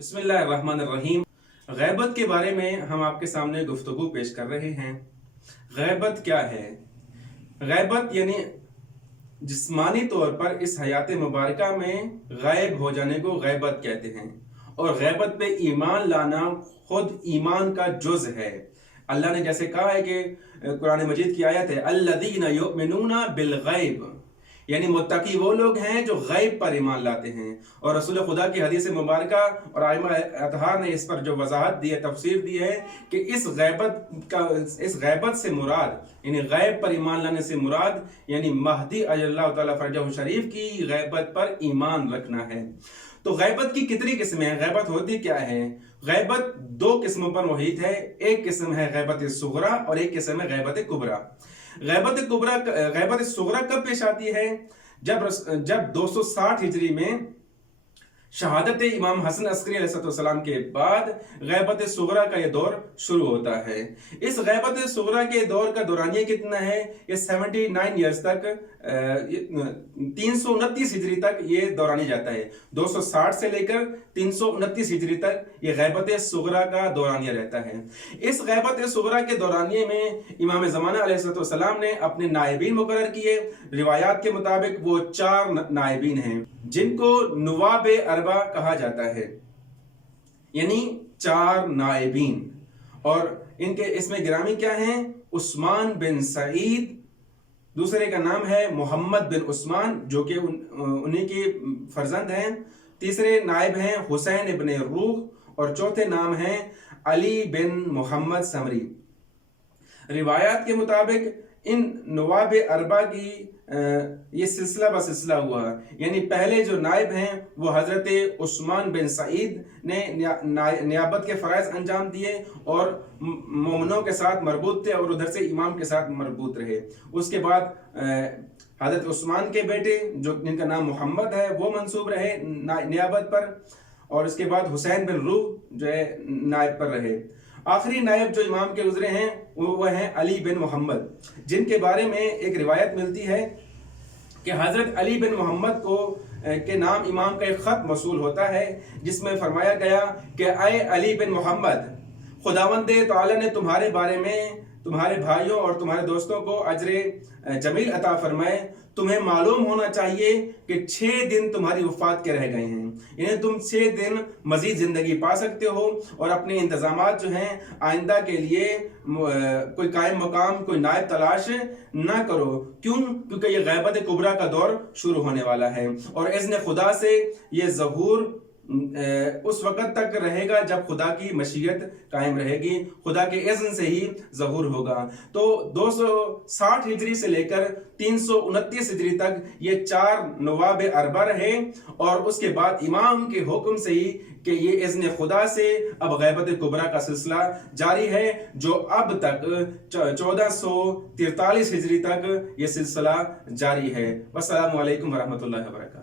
बिस्मिल्लाहिर्रहमानिर्रहीम। गैबत के बारे में हम आपके सामने गुफ्तगू पेश कर रहे हैं। गैबत क्या है? गैबत यानी जिस्मानी तौर पर इस हयात मुबारका में गायब हो जाने को गैबत कहते हैं, और गैबत पे ईमान लाना खुद ईमान का जुज है। अल्लाह ने जैसे कहा है कि कुरान मजीद की आयत है, अल्लज़ीना युमिनूना बिल गैब, यानी मुत्तकी वो लोग हैं जो गैब पर ईमान लाते हैं। और रसूल खुदा की हदीस मुबारका और आइमा अतहार ने इस पर जो वजाहत दी है, तफसीर दी है कि इस गैबत से मुराद, यानी गैब पर ईमान लाने से मुराद यानी महदी अल्लाह ताला फरजहु शरीफ की गैबत पर ईमान रखना है। तो गैबत की कितनी किस्में हैं? गैबत होती क्या है? गैबत दो किस्मों पर मुहित है। एक किस्म है गैबत सुगरा और एक किस्म है गैबत कुबरा। गैबत सुगरा कब पेश आती है? जब 260 हिजरी में शहादत इमाम हसन अस्करी अलैहिस्सलाम के बाद गैबत सुगरा का ये दौर शुरू होता है। इस गैबत सुगरा के दौर का दौरानिया कितना है? ये 79 ईयर्स तक 329 हिजरी तक ये दौरानी जाता है। 260 से लेकर 329 हिजरी तक ये गैबत सुगरा का दौरानिया रहता है। इस गैबत सुगरा के दौरानिये में इमाम ज़माना अलैहिस्सलाम ने अपने नायबीन मुकर्रर किए। रिवायात के मुताबिक वो 4 नायबीन हैं जिनको नवाब अरबा कहा जाता है, यानी 4 नायबीन। और इनके इसमें गिरामी क्या हैं? उस्मान बिन सईद, दूसरे का नाम है मोहम्मद बिन उस्मान जो कि उन्हीं के फर्जंद हैं। तीसरे नायब हैं हुसैन इब्न रूह, और चौथे नाम हैं अली बिन मोहम्मद समरी। रिवायात के मुताबिक इन नवाब अरबा की ये सिलसिला ब सिलसिला हुआ, यानी पहले जो नायब हैं वो हजरत उस्मान बिन सईद ने नियाबत के फ़राइज़ अंजाम दिए और मोमिनों के साथ मरबूत थे और उधर से इमाम के साथ मरबूत रहे। उसके बाद हजरत उस्मान के बेटे जो जिनका नाम मोहम्मद है वो मंसूब रहे नियाबत पर, और इसके बाद हुसैन बिन रूह जो है नायब पर रहे। आखिरी नायब जो इमाम के गुजरे हैं वो हैं अली बिन मोहम्मद, जिनके बारे में एक रिवायत मिलती है कि हजरत अली बिन मोहम्मद के नाम इमाम का एक ख़त मौसूल होता है जिसमें फरमाया गया कि अय अली बिन मोहम्मद, खुदावंद तआला ने तुम्हारे बारे में तुम्हारे भाइयों और तुम्हारे दोस्तों को अजर जमील अता फरमाए। तुम्हें मालूम होना चाहिए कि 6 दिन तुम्हारी वफात के रह गए हैं, यानी तुम 6 दिन मजीद जिंदगी पा सकते हो और अपने इंतजामात जो हैं आइंदा के लिए कोई कायम मकाम कोई नायब तलाश ना करो। क्यों? क्योंकि ये गैबत कुबरा का दौर शुरू होने वाला है और इज़्न खुदा से ये ज़हूर उस वक़्त तक रहेगा जब खुदा की मशीयत कायम रहेगी, खुदा के इज़्न से ही ज़हूर होगा। तो 260 हिजरी से लेकर 329 हिजरी तक ये 4 नवाब अरबा रहे, और उसके बाद इमाम के हुक्म से ही कि ये इज़्न खुदा से अब गैबत कुबरा का सिलसिला जारी है, जो अब तक 1443 हिजरी तक ये सिलसिला जारी है। वस्सलामु अलैकुम वरहमतुल्लाहि वबरकातुहू।